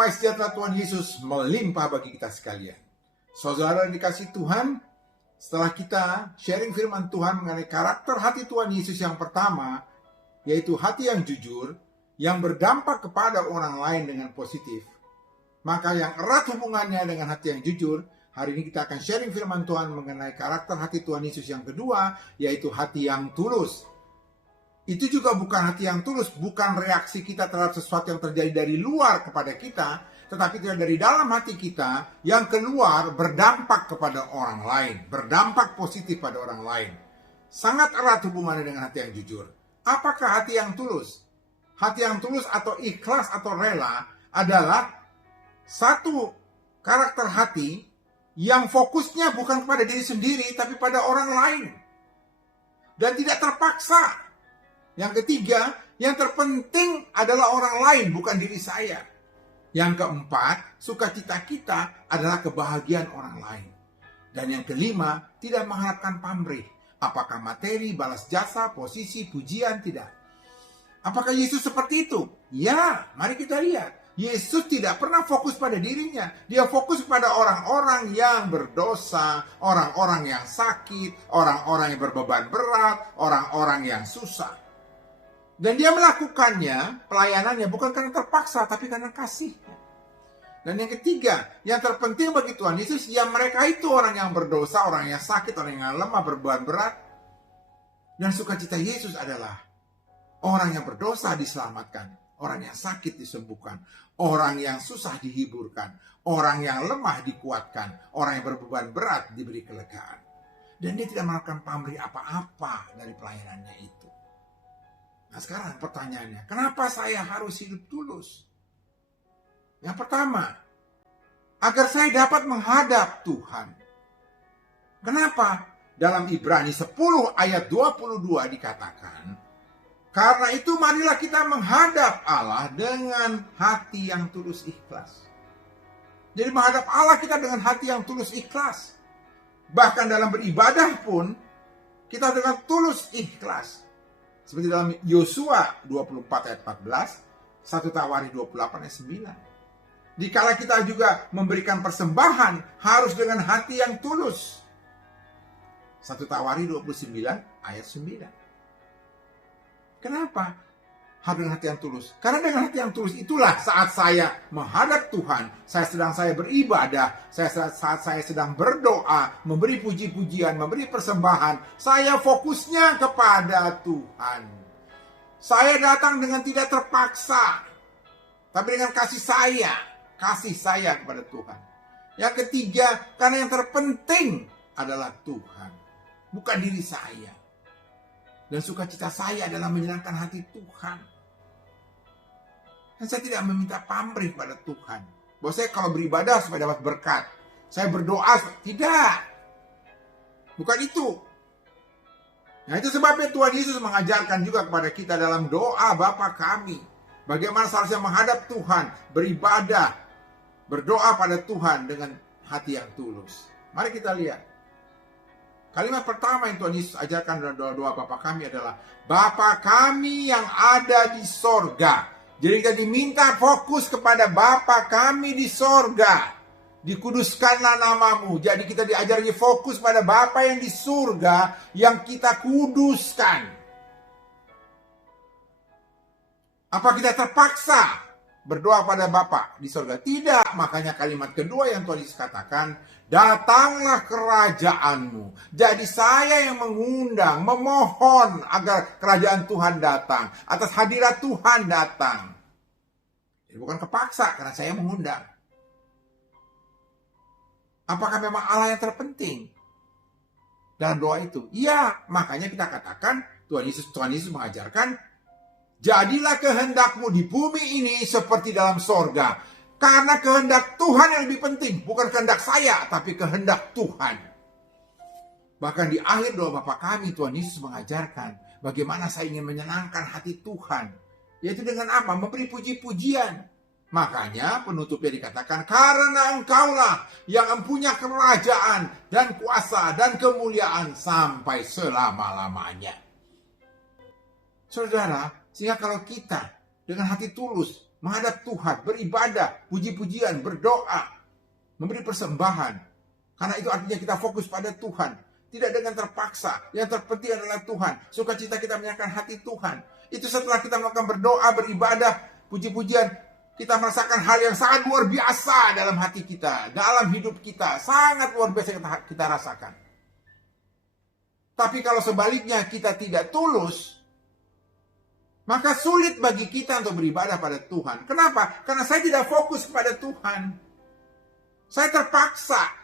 Damai sejahtera Tuhan Yesus melimpah bagi kita sekalian. Saudara dikasih Tuhan, setelah kita sharing firman Tuhan mengenai karakter hati Tuhan Yesus yang pertama, yaitu hati yang jujur, yang berdampak kepada orang lain dengan positif, maka yang erat hubungannya dengan hati yang jujur, hari ini kita akan sharing firman Tuhan mengenai karakter hati Tuhan Yesus yang kedua, yaitu hati yang tulus. Itu juga bukan hati yang tulus, bukan reaksi kita terhadap sesuatu yang terjadi dari luar kepada kita, tetapi dari dalam hati kita yang keluar berdampak kepada orang lain, berdampak positif pada orang lain. Sangat erat hubungannya dengan hati yang jujur. Apakah hati yang tulus? Hati yang tulus atau ikhlas atau rela adalah satu karakter hati yang fokusnya bukan kepada diri sendiri, tapi pada orang lain. Dan tidak terpaksa. Yang ketiga, yang terpenting adalah orang lain, bukan diri saya. Yang keempat, sukacita kita adalah kebahagiaan orang lain. Dan yang kelima, tidak mengharapkan pamrih. Apakah materi, balas jasa, posisi, pujian, tidak. Apakah Yesus seperti itu? Ya, mari kita lihat. Yesus tidak pernah fokus pada dirinya. Dia fokus pada orang-orang yang berdosa, orang-orang yang sakit, orang-orang yang berbeban berat, orang-orang yang susah. Dan dia melakukannya, pelayanannya bukan karena terpaksa, tapi karena kasihnya. Dan yang ketiga, yang terpenting bagi Tuhan Yesus, ya mereka itu orang yang berdosa, orang yang sakit, orang yang lemah, berbeban berat. Dan sukacita Yesus adalah orang yang berdosa diselamatkan, orang yang sakit disembuhkan, orang yang susah dihiburkan, orang yang lemah dikuatkan, orang yang berbeban berat diberi kelegaan. Dan dia tidak melakukan pamrih apa-apa dari pelayanannya itu. Nah sekarang pertanyaannya, kenapa saya harus hidup tulus? Yang pertama, agar saya dapat menghadap Tuhan. Kenapa? Dalam Ibrani 10 ayat 22 dikatakan, karena itu marilah kita menghadap Allah dengan hati yang tulus ikhlas. Jadi menghadap Allah kita dengan hati yang tulus ikhlas. Bahkan dalam beribadah pun, kita dengan tulus ikhlas. Seperti dalam Yosua 24 ayat 14, 1 Tawari 28 ayat 9. Dikala kita juga memberikan persembahan, harus dengan hati yang tulus. 1 Tawari 29 ayat 9. Kenapa? Harus dengan hati yang tulus. Karena dengan hati yang tulus itulah saat saya menghadap Tuhan, saya beribadah, saat saya sedang berdoa, memberi puji-pujian, memberi persembahan, saya fokusnya kepada Tuhan. Saya datang dengan tidak terpaksa, tapi dengan kasih saya kepada Tuhan. Yang ketiga, karena yang terpenting adalah Tuhan, bukan diri saya. Dan sukacita saya adalah menyenangkan hati Tuhan. Dan saya tidak meminta pamrih pada Tuhan. Bahwa saya kalau beribadah supaya dapat berkat. Saya berdoa, tidak. Bukan itu. Nah itu sebabnya Tuhan Yesus mengajarkan juga kepada kita dalam doa Bapa kami. Bagaimana seharusnya menghadap Tuhan, beribadah, berdoa pada Tuhan dengan hati yang tulus. Mari kita lihat. Kalimat pertama yang Tuhan Yesus ajarkan dalam doa-doa Bapa kami adalah Bapa kami yang ada di sorga. Jadi kita diminta fokus kepada Bapa kami di sorga. Dikuduskanlah namamu. Jadi kita diajari fokus pada Bapa yang di surga yang kita kuduskan. Apa kita terpaksa berdoa pada Bapa di sorga? Tidak. Makanya kalimat kedua yang Tuhan Yesus katakan, datanglah kerajaanmu. Jadi saya yang mengundang, memohon agar kerajaan Tuhan datang. Atas hadirat Tuhan datang. Jadi bukan kepaksa karena saya mengundang. Apakah memang Allah yang terpenting dalam doa itu? Iya, makanya kita katakan Tuhan Yesus mengajarkan, jadilah kehendakmu di bumi ini seperti dalam sorga. Karena kehendak Tuhan yang lebih penting. Bukan kehendak saya, tapi kehendak Tuhan. Bahkan di akhir doa Bapa kami, Tuhan Yesus mengajarkan bagaimana saya ingin menyenangkan hati Tuhan. Yaitu dengan apa? Memberi puji-pujian. Makanya penutupnya dikatakan, karena engkaulah yang mempunyai kerajaan dan kuasa dan kemuliaan sampai selama-lamanya. Saudara, sehingga kalau kita dengan hati tulus menghadap Tuhan, beribadah, puji-pujian, berdoa, memberi persembahan. Karena itu artinya kita fokus pada Tuhan, tidak dengan terpaksa. Yang terpenting adalah Tuhan. Sukacita kita menyerahkan hati Tuhan. Itu setelah kita melakukan berdoa, beribadah, puji-pujian, kita merasakan hal yang sangat luar biasa dalam hati kita, dalam hidup kita. Sangat luar biasa kita rasakan. Tapi kalau sebaliknya kita tidak tulus, maka sulit bagi kita untuk beribadah pada Tuhan. Kenapa? Karena saya tidak fokus kepada Tuhan. Saya terpaksa.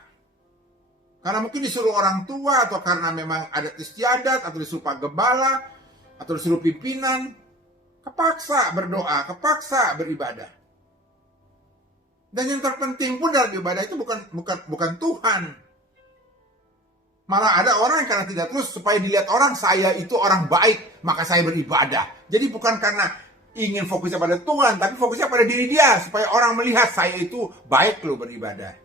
Karena mungkin disuruh orang tua, atau karena memang adat istiadat, atau disuruh Pak Gembala, atau disuruh pimpinan. Kepaksa berdoa, kepaksa beribadah. Dan yang terpenting pun dalam ibadah itu bukan Tuhan. Malah ada orang yang karena tidak tulus supaya dilihat orang, saya itu orang baik, maka saya beribadah. Jadi bukan karena ingin fokusnya pada Tuhan, tapi fokusnya pada diri dia, supaya orang melihat saya itu baik loh beribadah.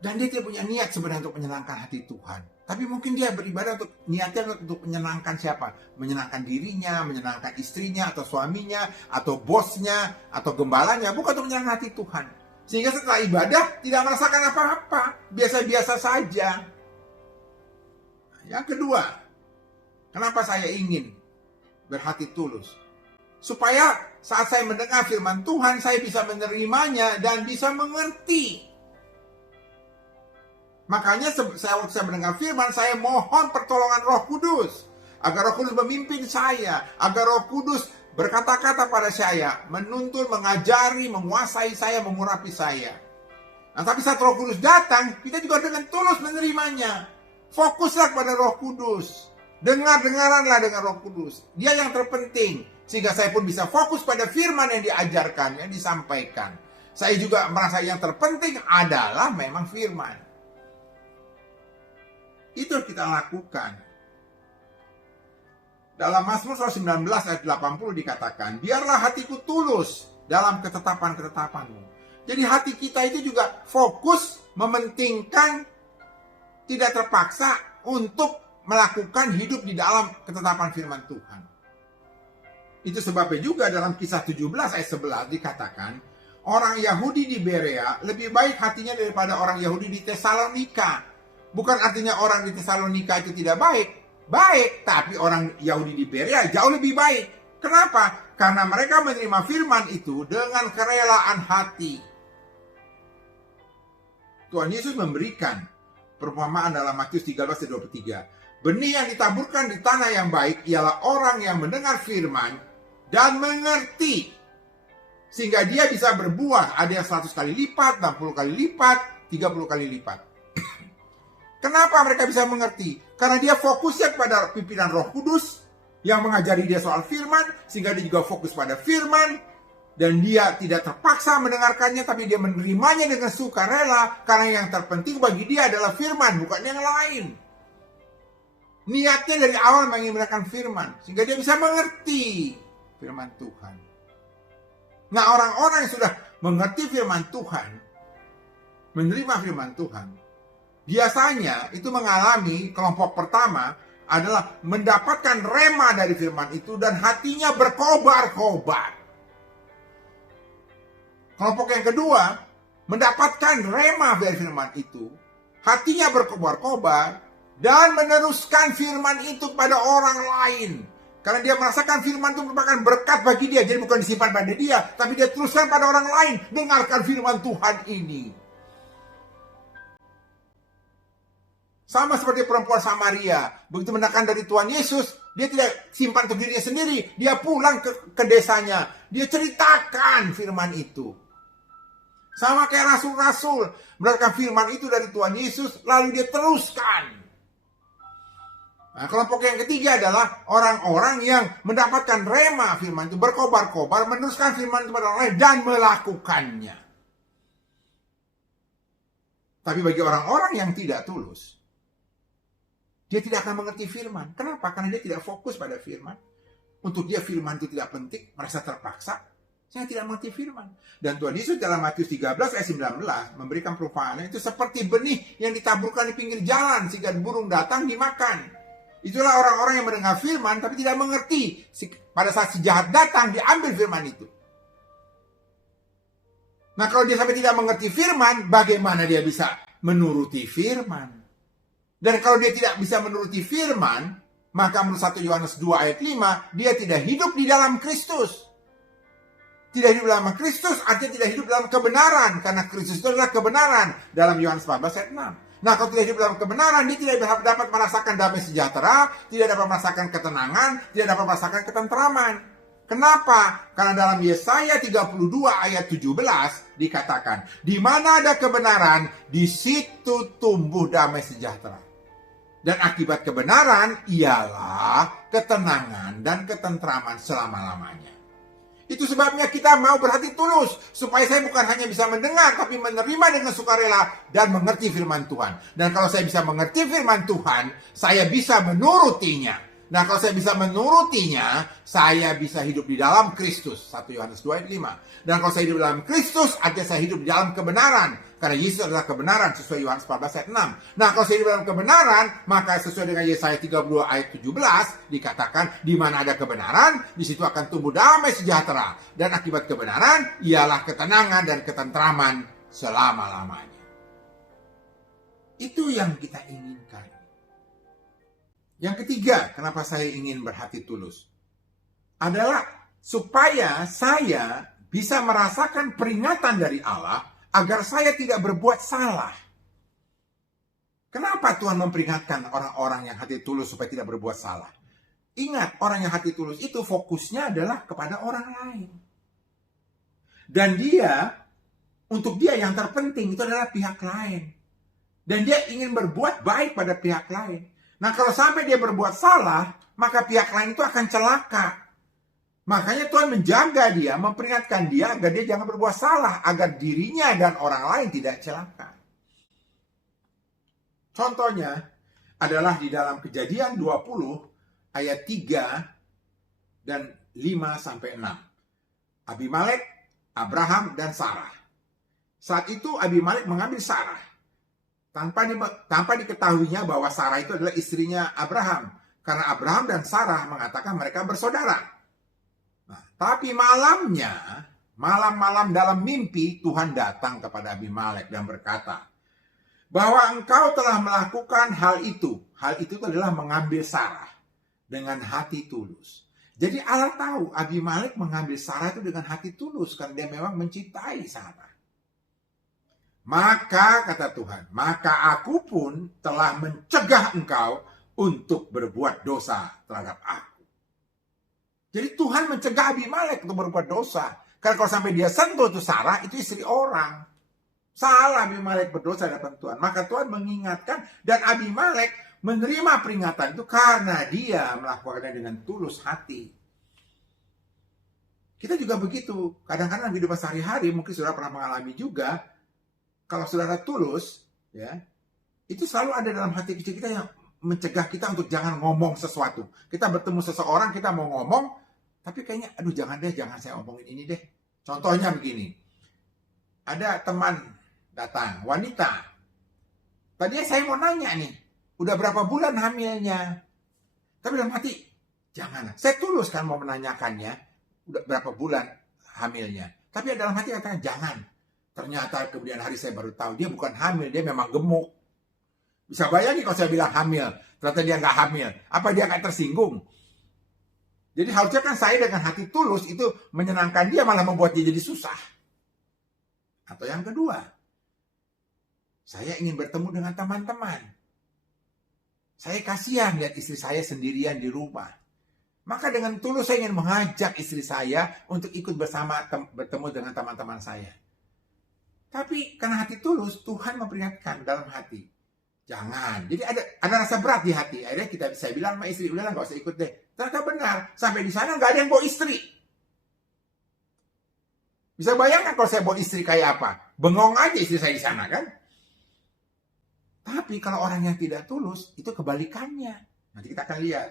Dan dia tidak punya niat sebenarnya untuk menyenangkan hati Tuhan. Tapi mungkin dia beribadah untuk niatnya untuk menyenangkan siapa? Menyenangkan dirinya, menyenangkan istrinya, atau suaminya, atau bosnya, atau gembalanya. Bukan untuk menyenangkan hati Tuhan. Sehingga setelah ibadah tidak merasakan apa-apa. Biasa-biasa saja. Yang kedua, kenapa saya ingin berhati tulus? Supaya saat saya mendengar firman Tuhan, saya bisa menerimanya dan bisa mengerti. Makanya waktu saya mendengar firman, saya mohon pertolongan Roh Kudus. Agar Roh Kudus memimpin saya. Agar Roh Kudus berkata-kata pada saya, menuntun, mengajari, menguasai saya, mengurapi saya. Nah, tapi saat Roh Kudus datang, kita juga dengan tulus menerimanya. Fokuslah kepada Roh Kudus. Dengar-dengaranlah dengan Roh Kudus. Dia yang terpenting. Sehingga saya pun bisa fokus pada firman yang diajarkan, yang disampaikan. Saya juga merasa yang terpenting adalah memang firman. Itu yang kita lakukan. Dalam Mazmur 119 ayat 80 dikatakan, biarlah hatiku tulus dalam ketetapan-ketetapanmu. Jadi hati kita itu juga fokus, mementingkan, tidak terpaksa untuk melakukan hidup di dalam ketetapan firman Tuhan. Itu sebabnya juga dalam Kisah 17 ayat 11 dikatakan, orang Yahudi di Berea lebih baik hatinya daripada orang Yahudi di Tesalonika. Bukan artinya orang di Tesalonika itu tidak baik. Baik, tapi orang Yahudi di Berea jauh lebih baik. Kenapa? Karena mereka menerima firman itu dengan kerelaan hati. Tuhan Yesus memberikan perumpamaan dalam Matius 13:23. Benih yang ditaburkan di tanah yang baik ialah orang yang mendengar firman dan mengerti. Sehingga dia bisa berbuah. Ada yang 100 kali lipat, 60 kali lipat, 30 kali lipat. Kenapa mereka bisa mengerti? Karena dia fokusnya kepada pimpinan Roh Kudus yang mengajari dia soal firman, sehingga dia juga fokus pada firman, dan dia tidak terpaksa mendengarkannya, tapi dia menerimanya dengan sukarela, karena yang terpenting bagi dia adalah firman, bukan yang lain. Niatnya dari awal menginginkan firman, sehingga dia bisa mengerti firman Tuhan. Nah, orang-orang yang sudah mengerti firman Tuhan, menerima firman Tuhan, biasanya itu mengalami kelompok pertama adalah mendapatkan rema dari firman itu dan hatinya berkobar-kobar. Kelompok yang kedua mendapatkan rema dari firman itu, hatinya berkobar-kobar dan meneruskan firman itu pada orang lain. Karena dia merasakan firman itu merupakan berkat bagi dia, jadi bukan disimpan pada dia, tapi dia teruskan pada orang lain. Dengarkan firman Tuhan ini. Sama seperti perempuan Samaria. Begitu mendengarkan dari Tuhan Yesus, dia tidak simpan untuk dirinya sendiri. Dia pulang ke desanya. Dia ceritakan firman itu. Sama kayak rasul-rasul. Mendengarkan firman itu dari Tuhan Yesus, lalu dia teruskan. Nah, kelompok yang ketiga adalah orang-orang yang mendapatkan rema firman itu, berkobar-kobar, meneruskan firman itu kepada orang lain, dan melakukannya. Tapi bagi orang-orang yang tidak tulus, dia tidak akan mengerti firman. Kenapa? Karena dia tidak fokus pada firman. Untuk dia firman itu tidak penting, merasa terpaksa. Saya tidak mengerti firman. Dan Tuhan Yesus dalam Matius 13 ayat 19 memberikan perumpamaan itu seperti benih yang ditaburkan di pinggir jalan sehingga burung datang dimakan. Itulah orang-orang yang mendengar firman tapi tidak mengerti. Pada saat si jahat datang, diambil firman itu. Nah, kalau dia sampai tidak mengerti firman, bagaimana dia bisa menuruti firman? Dan kalau dia tidak bisa menuruti firman, maka menurut 1 Yohanes 2 ayat 5, dia tidak hidup di dalam Kristus. Tidak hidup dalam Kristus artinya tidak hidup dalam kebenaran, karena Kristus itu adalah kebenaran dalam Yohanes 14 ayat 6. Nah, kalau tidak hidup dalam kebenaran, dia tidak dapat merasakan damai sejahtera, tidak dapat merasakan ketenangan, tidak dapat merasakan ketentraman. Kenapa? Karena dalam Yesaya 32 ayat 17 dikatakan, di mana ada kebenaran, di situ tumbuh damai sejahtera. Dan akibat kebenaran ialah ketenangan dan ketentraman selama-lamanya. Itu sebabnya kita mau berhati tulus, supaya saya bukan hanya bisa mendengar, tapi menerima dengan sukarela dan mengerti firman Tuhan. Dan kalau saya bisa mengerti firman Tuhan, saya bisa menurutinya. Nah, kalau saya bisa menurutinya, saya bisa hidup di dalam Kristus. 1 Yohanes 2 ayat 5. Dan kalau saya hidup di dalam Kristus, artinya saya hidup di dalam kebenaran. Karena Yesus adalah kebenaran, sesuai Yohanes 14 ayat 6. Nah, kalau saya hidup dalam kebenaran, maka sesuai dengan Yesaya 32 ayat 17, dikatakan, di mana ada kebenaran, di situ akan tumbuh damai sejahtera. Dan akibat kebenaran, ialah ketenangan dan ketentraman selama-lamanya. Itu yang kita inginkan. Yang ketiga, kenapa saya ingin berhati tulus, adalah supaya saya bisa merasakan peringatan dari Allah agar saya tidak berbuat salah. Kenapa Tuhan memperingatkan orang-orang yang hati tulus supaya tidak berbuat salah? Ingat, orang yang hati tulus itu fokusnya adalah kepada orang lain. Dan untuk dia yang terpenting itu adalah pihak lain. Dan dia ingin berbuat baik pada pihak lain. Nah, kalau sampai dia berbuat salah, maka pihak lain itu akan celaka. Makanya Tuhan menjaga dia, memperingatkan dia agar dia jangan berbuat salah, agar dirinya dan orang lain tidak celaka. Contohnya adalah di dalam Kejadian 20 ayat 3 dan 5-6. Abimelek, Abraham, dan Sarah. Saat itu Abimelek mengambil Sarah. Tanpa diketahuinya bahwa Sarah itu adalah istrinya Abraham. Karena Abraham dan Sarah mengatakan mereka bersaudara. Nah, tapi malam-malam dalam mimpi, Tuhan datang kepada Abimelek dan berkata, bahwa engkau telah melakukan hal itu. Hal itu adalah mengambil Sarah dengan hati tulus. Jadi Allah tahu Abimelek mengambil Sarah itu dengan hati tulus, karena dia memang mencintai Sarah. Maka, kata Tuhan, maka aku pun telah mencegah engkau untuk berbuat dosa terhadap aku. Jadi Tuhan mencegah Abimelek untuk berbuat dosa. Karena kalau sampai dia sentuh itu Sarah, itu istri orang. Salah Abimelek berdosa di hadapan Tuhan. Maka Tuhan mengingatkan, dan Abimelek menerima peringatan itu karena dia melakukannya dengan tulus hati. Kita juga begitu. Kadang-kadang di kehidupan sehari-hari, mungkin saudara pernah mengalami juga, kalau saudara tulus, ya, itu selalu ada dalam hati kecil kita yang mencegah kita untuk jangan ngomong sesuatu. Kita bertemu seseorang, kita mau ngomong, tapi kayaknya, aduh jangan saya omongin ini deh. Contohnya begini, ada teman datang, wanita. Tadinya saya mau nanya nih, udah berapa bulan hamilnya? Tapi dalam hati, jangan. Saya tulus kan mau menanyakannya, udah berapa bulan hamilnya. Tapi dalam hati katakan, jangan. Ternyata kemudian hari saya baru tahu, dia bukan hamil, dia memang gemuk. Bisa bayangin kalau saya bilang hamil, ternyata dia nggak hamil. Apa dia akan tersinggung? Jadi harusnya kan saya dengan hati tulus itu menyenangkan dia, malah membuat dia jadi susah. Atau yang kedua, saya ingin bertemu dengan teman-teman. Saya kasihan lihat istri saya sendirian di rumah. Maka dengan tulus saya ingin mengajak istri saya untuk ikut bertemu dengan teman-teman saya. Tapi karena hati tulus, Tuhan memperingatkan dalam hati. Jangan. Jadi ada rasa berat di hati. Akhirnya saya bilang sama istri, udahlah gak usah ikut deh. Ternyata benar. Sampai di sana gak ada yang bawa istri. Bisa bayangkan kalau saya bawa istri kayak apa? Bengong aja istri saya di sana kan? Tapi kalau orang yang tidak tulus, itu kebalikannya. Nanti kita akan lihat.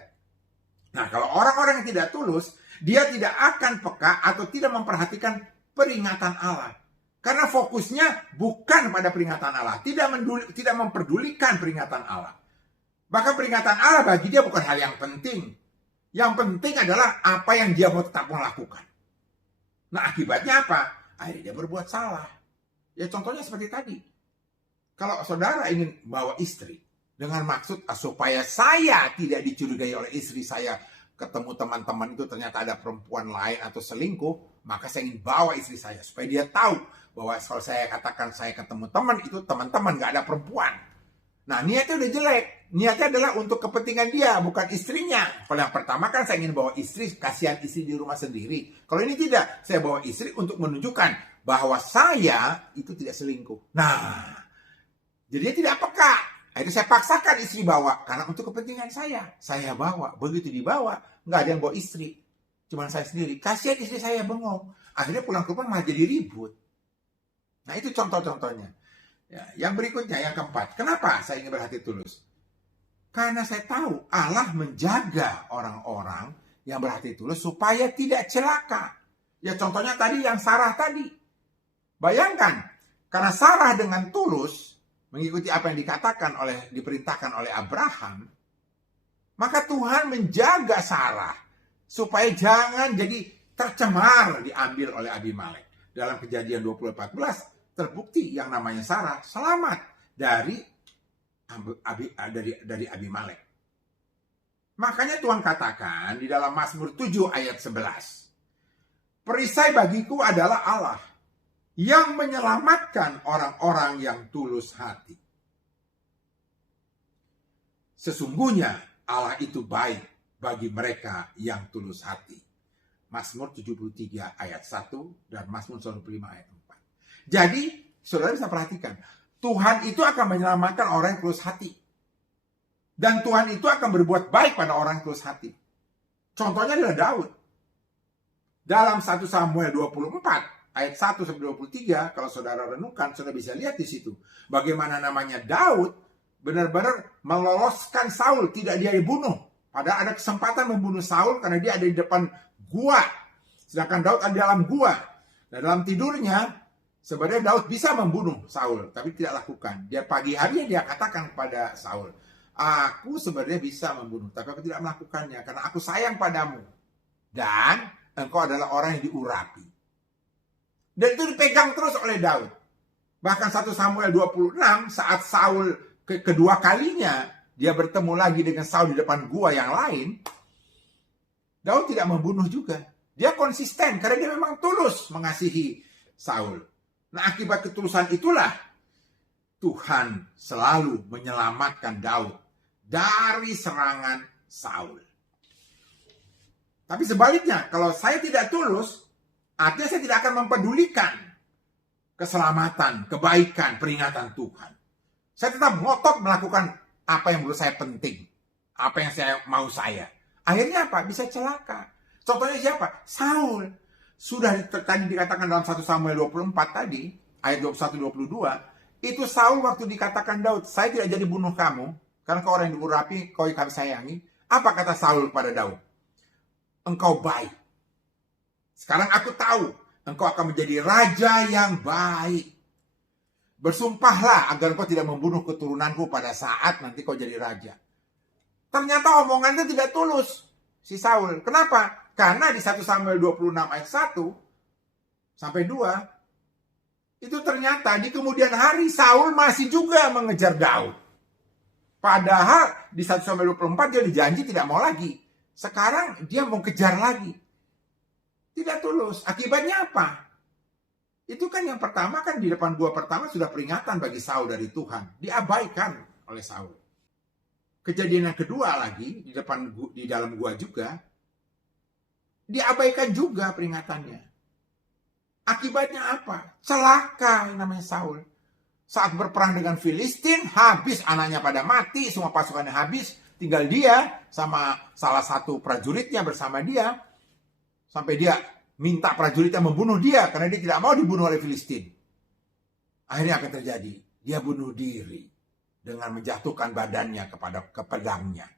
Nah, kalau orang-orang yang tidak tulus, dia tidak akan peka atau tidak memperhatikan peringatan Allah. Karena fokusnya bukan pada peringatan Allah. Tidak memperdulikan peringatan Allah. Bahkan peringatan Allah bagi dia bukan hal yang penting. Yang penting adalah apa yang dia mau tetap melakukan. Nah, akibatnya apa? Akhirnya dia berbuat salah. Ya contohnya seperti tadi. Kalau saudara ingin bawa istri dengan maksud supaya saya tidak dicurigai oleh istri saya, ketemu teman-teman itu ternyata ada perempuan lain atau selingkuh, maka saya ingin bawa istri saya supaya dia tahu bahwa kalau saya katakan saya ketemu teman, itu teman-teman, gak ada perempuan. Nah, niatnya udah jelek. Niatnya adalah untuk kepentingan dia, bukan istrinya. Kalau yang pertama kan saya ingin bawa istri, kasihan istri di rumah sendiri. Kalau ini tidak, saya bawa istri untuk menunjukkan bahwa saya itu tidak selingkuh. Nah, jadi dia tidak peka. Akhirnya saya paksakan istri bawa, karena untuk kepentingan saya. Saya bawa, begitu dibawa, nggak ada yang bawa istri. Cuman saya sendiri. Kasihan istri saya bengong. Akhirnya pulang ke rumah malah jadi ribut. Nah, itu contoh-contohnya. Ya, yang berikutnya, yang keempat. Kenapa saya ingin berhati tulus? Karena saya tahu Allah menjaga orang-orang yang berhati tulus supaya tidak celaka. Ya contohnya tadi yang Sarah tadi. Bayangkan, karena Sarah dengan tulus mengikuti apa yang diperintahkan oleh Abraham, maka Tuhan menjaga Sarah supaya jangan jadi tercemar diambil oleh Abimelek. Dalam Kejadian 20:14 terbukti yang namanya Sarah selamat dari Abimelek. Makanya Tuhan katakan di dalam Mazmur 7 ayat 11, perisai bagiku adalah Allah yang menyelamatkan orang-orang yang tulus hati. Sesungguhnya Allah itu baik bagi mereka yang tulus hati. Mazmur 73 ayat 1 dan Mazmur 95 ayat 4. Jadi, saudara bisa perhatikan, Tuhan itu akan menyelamatkan orang yang tulus hati. Dan Tuhan itu akan berbuat baik pada orang yang tulus hati. Contohnya adalah Daud. Dalam 1 Samuel 24 ayat 1 sampai 23, kalau saudara renungkan, saudara bisa lihat di situ bagaimana namanya Daud benar-benar meloloskan Saul, tidak dia dibunuh. Padahal ada kesempatan membunuh Saul karena dia ada di depan gua. Sedangkan Daud ada di dalam gua. Dan dalam tidurnya sebenarnya Daud bisa membunuh Saul, tapi tidak lakukan. Dia pagi harinya dia katakan kepada Saul, aku sebenarnya bisa membunuh, tapi aku tidak melakukannya karena aku sayang padamu. Dan engkau adalah orang yang diurapi. Dan itu dipegang terus oleh Daud. Bahkan 1 Samuel 26 saat Saul kedua kalinya dia bertemu lagi dengan Saul di depan gua yang lain, Daud tidak membunuh juga. Dia konsisten karena dia memang tulus mengasihi Saul. Nah, akibat ketulusan itulah Tuhan selalu menyelamatkan Daud dari serangan Saul. Tapi sebaliknya, kalau saya tidak tulus, artinya saya tidak akan mempedulikan keselamatan, kebaikan, peringatan Tuhan. Saya tetap ngotot melakukan apa yang menurut saya penting, apa yang saya mau saya. Akhirnya apa? Bisa celaka. Contohnya siapa? Saul. Sudah tadi dikatakan dalam 1 Samuel 24 tadi, ayat 21-22, itu Saul waktu dikatakan Daud, saya tidak jadi bunuh kamu, karena kau orang yang diurapi, kau yang kami sayangi. Apa kata Saul pada Daud? Engkau baik. Sekarang aku tahu, engkau akan menjadi raja yang baik. Bersumpahlah agar engkau tidak membunuh keturunanku pada saat nanti kau jadi raja. Ternyata omongannya tidak tulus, si Saul. Kenapa? Karena di 1 Samuel 26 ayat 1 sampai 2, itu ternyata di kemudian hari Saul masih juga mengejar Daud. Padahal di 1 Samuel 24 dia dijanji tidak mau lagi. Sekarang dia mau kejar lagi. Tidak tulus. Akibatnya apa? Itu kan yang pertama kan di depan gua pertama sudah peringatan bagi Saul dari Tuhan. Diabaikan oleh Saul. Kejadian yang kedua lagi di dalam gua juga diabaikan juga peringatannya. Akibatnya apa? Celaka yang namanya Saul. Saat berperang dengan Filistin, habis anaknya pada mati, semua pasukannya habis, tinggal dia sama salah satu prajuritnya bersama dia, sampai dia minta prajuritnya membunuh dia karena dia tidak mau dibunuh oleh Filistin. Akhirnya apa yang terjadi? Dia bunuh diri dengan menjatuhkan badannya ke pedangnya.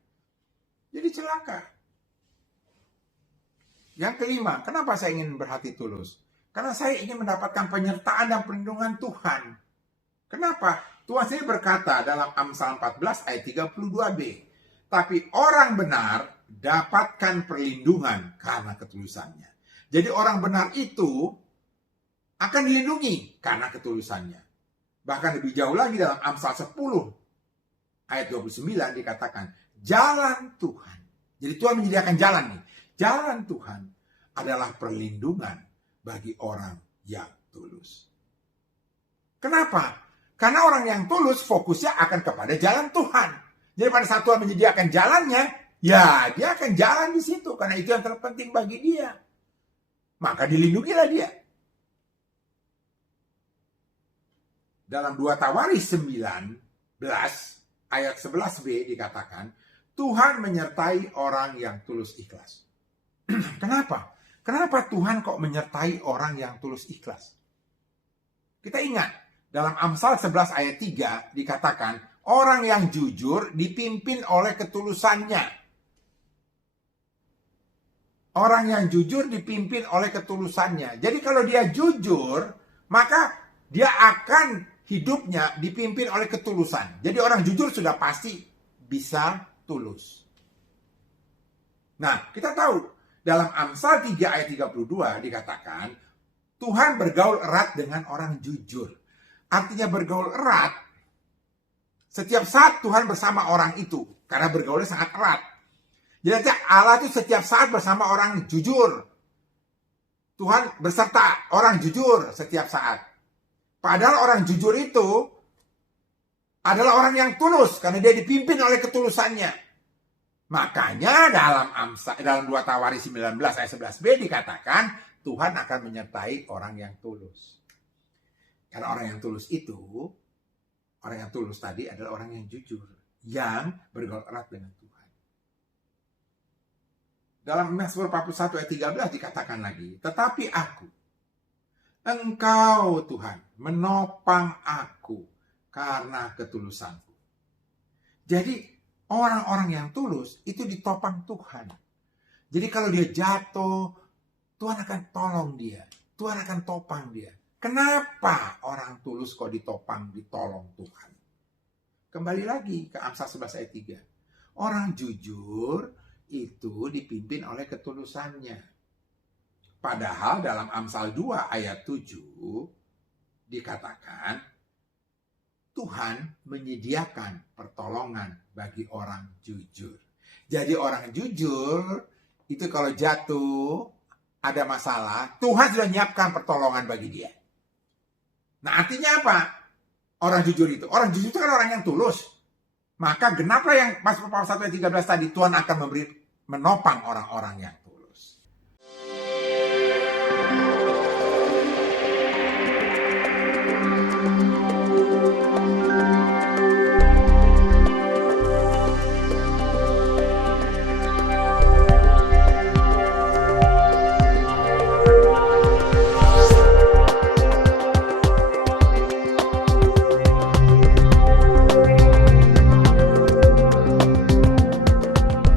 Jadi celaka. Yang kelima, kenapa saya ingin berhati tulus? Karena saya ingin mendapatkan penyertaan dan perlindungan Tuhan. Kenapa? Tuhan sendiri berkata dalam Amsal 14 ayat 32b, tapi orang benar dapatkan perlindungan karena ketulusannya. Jadi orang benar itu akan dilindungi karena ketulusannya. Bahkan lebih jauh lagi dalam Amsal 10 ayat 29 dikatakan, jalan Tuhan. Jadi Tuhan menyediakan jalan nih. Jalan Tuhan adalah perlindungan bagi orang yang tulus. Kenapa? Karena orang yang tulus fokusnya akan kepada jalan Tuhan. Jadi pada saat Tuhan menyediakan jalannya, ya dia akan jalan di situ. Karena itu yang terpenting bagi dia. Maka dilindungilah dia. Dalam 2 Tawaris 19 ayat 11b dikatakan, Tuhan menyertai orang yang tulus ikhlas. Kenapa? Kenapa Tuhan kok menyertai orang yang tulus ikhlas? Kita ingat, dalam Amsal 11 ayat 3 dikatakan, orang yang jujur dipimpin oleh ketulusannya. Orang yang jujur dipimpin oleh ketulusannya. Jadi kalau dia jujur, maka dia akan hidupnya dipimpin oleh ketulusan. Jadi orang jujur sudah pasti bisa tulus. Nah, kita tahu dalam Amsal 3 ayat 32 dikatakan, Tuhan bergaul erat dengan orang jujur. Artinya bergaul erat, setiap saat Tuhan bersama orang itu. Karena bergaulnya sangat erat. Jadi Allah itu setiap saat bersama orang jujur. Tuhan beserta orang jujur setiap saat. Padahal orang jujur itu adalah orang yang tulus. Karena dia dipimpin oleh ketulusannya. Makanya dalam 2 Tawaris 19 ayat 11b dikatakan, Tuhan akan menyertai orang yang tulus. Karena orang yang tulus itu, orang yang tulus tadi adalah orang yang jujur. Yang bergaul erat dengan Tuhan. Dalam Mazmur 41 ayat 13 dikatakan lagi, tetapi aku, Engkau Tuhan menopang aku karena ketulusanku. Jadi orang-orang yang tulus itu ditopang Tuhan. Jadi kalau dia jatuh, Tuhan akan tolong dia. Tuhan akan topang dia. Kenapa orang tulus kok ditopang, ditolong Tuhan? Kembali lagi ke Amsal 11 ayat 3. Orang jujur itu dipimpin oleh ketulusannya. Padahal dalam Amsal 2 ayat 7 dikatakan, Tuhan menyediakan pertolongan bagi orang jujur. Jadi orang jujur itu kalau jatuh, ada masalah, Tuhan sudah menyiapkan pertolongan bagi dia. Nah artinya apa? Orang jujur itu kan orang yang tulus. Maka genaplah yang Mazmur 41 ayat 13 tadi, Tuhan akan menopang orang-orang yang